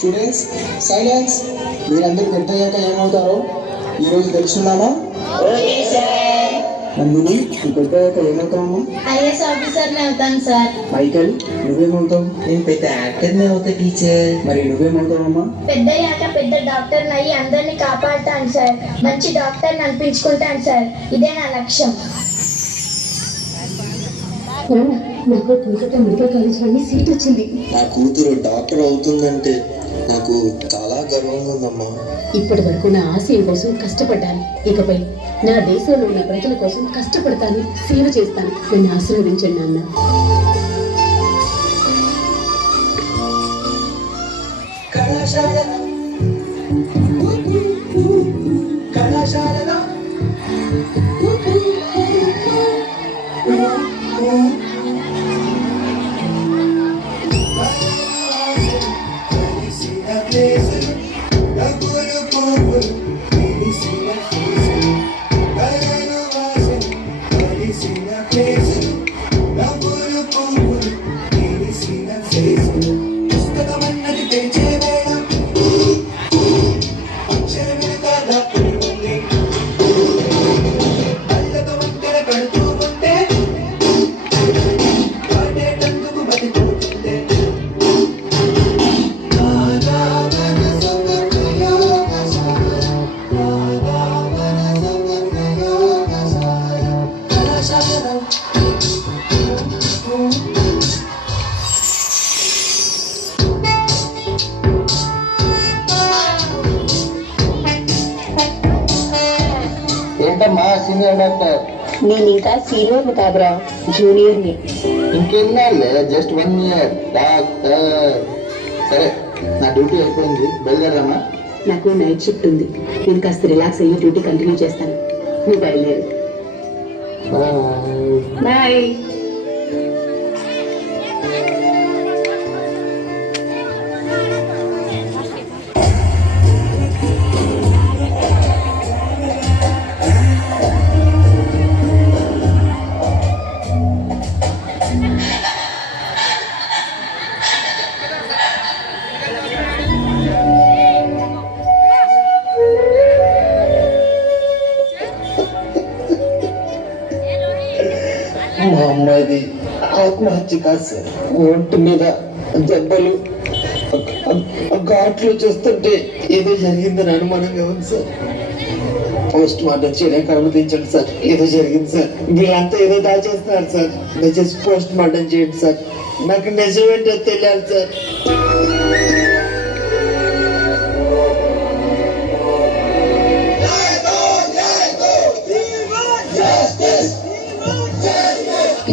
Students silence. మీరందరూ పెద్దయ్యాక ఏమవుతారో ఈరోజు తెలుసుకున్నామా? నందిని, నువ్వు పెద్దయ్యాక ఏమవుతావు? ఐఏఎస్ ఆఫీసర్ అవుతాను సార్. మైకల్, నువ్వేమవుతావు? నేను పెద్ద యాక్టర్నే అవుతా టీచర్. మరి నువ్వేమవుతావమ్మా? పెద్దయ్యాక పెద్ద డాక్టర్ అయ్యి అందరినీ కాపాడుతాను సార్. మంచి డాక్టర్ అనిపించుకుంటాను సార్. ఇదే నా లక్ష్యం. నాకు కోల్కతా మెడికల్ కాలేజ్లోని సీట్ వచ్చింది. నా కూతురు డాక్టర్ అవుతుందంటే నాకు చాలా గర్వంగా ఉందమ్మా. ఇప్పటి వరకు నా ఆశయం కోసం కష్టపడ్డాను. ఇకపై నా దేశంలో ఉన్న ప్రజల కోసం కష్టపడతాను, సేవ చేస్తాను. నన్ను ఆశీర్వదించండి నాన్న. ఏంటమ్మా సీనియర్ డాక్టర్? నేను ఇంకా సీనియర్ని కాదురా, జూనియర్ని. ఇంకెన్నాళ్ళే, జస్ట్ 1 year డాక్టర్. సరే, నా డ్యూటీ అయిపోయింది, బయలుదేరమ్మా. నాకు నైట్ షిఫ్ట్ ఉంది. నేను కాస్త రిలాక్స్ అయ్యి డ్యూటీ కంటిన్యూ చేస్తాను. నువ్వు బయలుదేరు. బాయ్. మా అమ్మాయిది ఆత్మహత్య కాదు సార్. ఒంటి మీద దెబ్బలు, ఘాట్లు చూస్తుంటే ఏదో జరిగిందని అనుమానంగా ఉంది సార్. పోస్ట్ మార్టం చేయడానికి అనుమతించండి సార్. ఏదో జరిగింది సార్. వీళ్ళంతా ఏదో దాచేస్తున్నారు సార్. దయచేసి పోస్ట్ మార్టం చేయండి సార్. నాకు నిజమేంటో తెలియాలి సార్.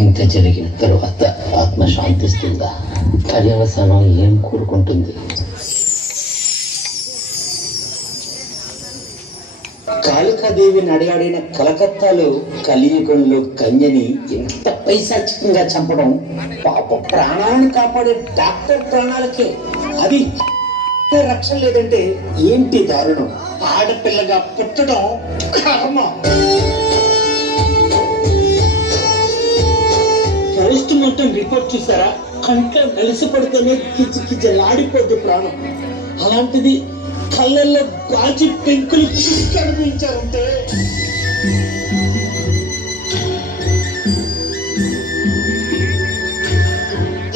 ఇంత జరిగిన తరువాత ఆత్మ శాంతిస్తుందా? పర్యవసానం ఏం కోరుకుంటుంది? కాళికాదేవి నడియాడిన కలకత్తాలో కలియుగంలో కన్యని ఎంత పైశాచికంగా చంపడం, పాప ప్రాణాలను కాపాడే డాక్టర్ ప్రాణాలకే అది రక్షణ లేదంటే ఏంటి దారుణం? ఆడపిల్లగా పుట్టడం కర్మ. పోస్ట్ మార్టం రిపోర్ట్ చూసారా? కంట్లో నలిసి పడితేనే కిచకిచలాడిపోద్ది ప్రాణం. అలాంటిది కళ్ళల్లో గాజు పెంకులు కనిపించారంటే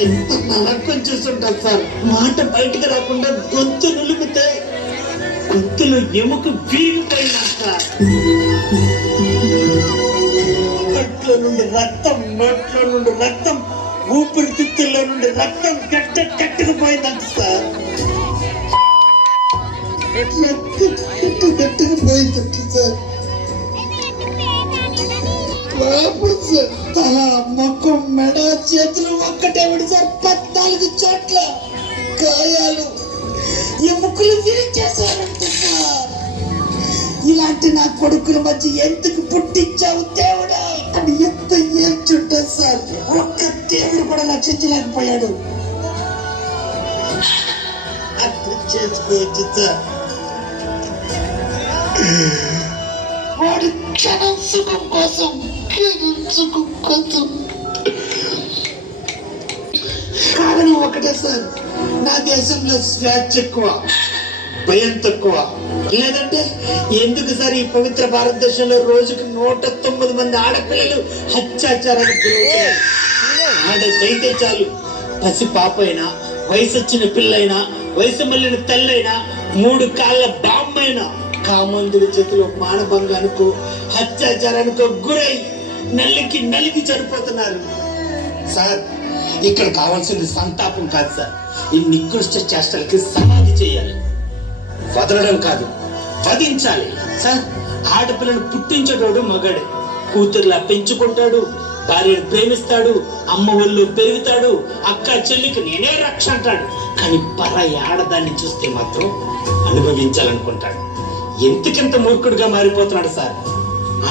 ఎంత నరకం చూస్తుంటారు సార్. మాట బయటకు రాకుండా గొంతు నులిపితే గొంతులో ఎముక వీరిపోయినా సార్. కట్లో నుండి రక్తం, నోట్లో నుండి రక్తం, ఊపిరితిత్తుల్లో నుండి రక్తం కట్టుకుపోయిందంట సార్. కట్టుకుపోయిందంట సార్. తల, ముఖం, మెడ, చేతులు ఒక్కటే సార్. 14 చోట్ల గాయాలు, ఎముకలు విరిచేశారంట సార్. ఇలాంటి నా కొడుకుల మధ్య ఎందుకు పుట్టించావు దేవుడా అని ఎంత ఏడ్చుంటారు సార్. ఒక్క దేవుడు కూడా రక్షించలేకపోయాడు. అర్థం చేసుకోవచ్చు సార్. వాడి క్షణం సుఖం కోసం, సుఖం కోసం కారణం ఒకటే సార్. నా దేశంలో స్వేచ్ఛ ఎక్కువ, భయం తక్కువ. లేదంటే ఎందుకు సార్ ఈ పవిత్ర భారతదేశంలో రోజుకు 109 మంది ఆడపిల్లలు అత్యాచారానికి గురవుతున్నారు? ఆడదైతే చాలు, పసి పాప అయినా, వయసు వచ్చిన పిల్లైనా, వయసు మళ్ళిన తల్లైనా, 3 కాళ్ళ బామ్మైనా కామందుడి చేతిలో మానభంగానికో అత్యాచారానికో గురై నలిగి చనిపోతున్నారు. సార్, ఇక్కడ కావాల్సింది సంతాపం కాదు సార్, ఈ నికృష్ట చేష్టలకి సమాధి చేయాలి. వదలడం కాదు, వధించాలి. సార్, ఆడపిల్లను పుట్టించేటోడు మగాడే, కూతుర్లా పెంచుకుంటాడు, భార్యను ప్రేమిస్తాడు, అమ్మ ఒళ్ళు పెరుగుతాడు, అక్క చెల్లికి నేనే రక్ష అంటాడు. కానీ పరాయి ఆడదాన్ని చూస్తే మాత్రం అనుభవించాలనుకుంటాడు. ఎంతకింత మూర్ఖుడిగా మారిపోతున్నాడు సార్.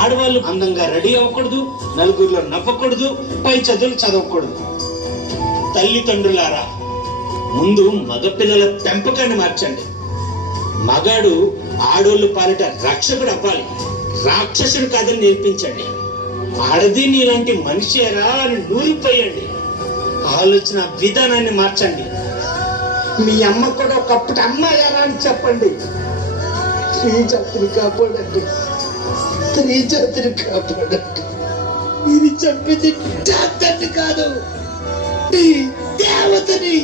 ఆడవాళ్ళు అందంగా రెడీ అవ్వకూడదు, నలుగురిలో నవ్వకూడదు, పై చదువులు చదవకూడదు. తల్లిదండ్రులారా, ముందు మగపిల్లల పెంపకాన్ని మార్చండి. మగాడు ఆడోళ్ళు పాలిట రక్షకుడు అవ్వాలి, రాక్షసుడు కాదని నేర్పించండి. ఆడది నీలాంటి మనిషేరా అని నూరిపోయండి. ఆలోచన విధానాన్ని మార్చండి. మీ అమ్మ కూడా ఒకప్పుడు అమ్మాయారా అని చెప్పండి. స్త్రీ జాతిని కాపాడండి, స్త్రీ జాతిని కాపాడండి. మీరు చంపింది డాక్టర్ని కాదు, దేవతని.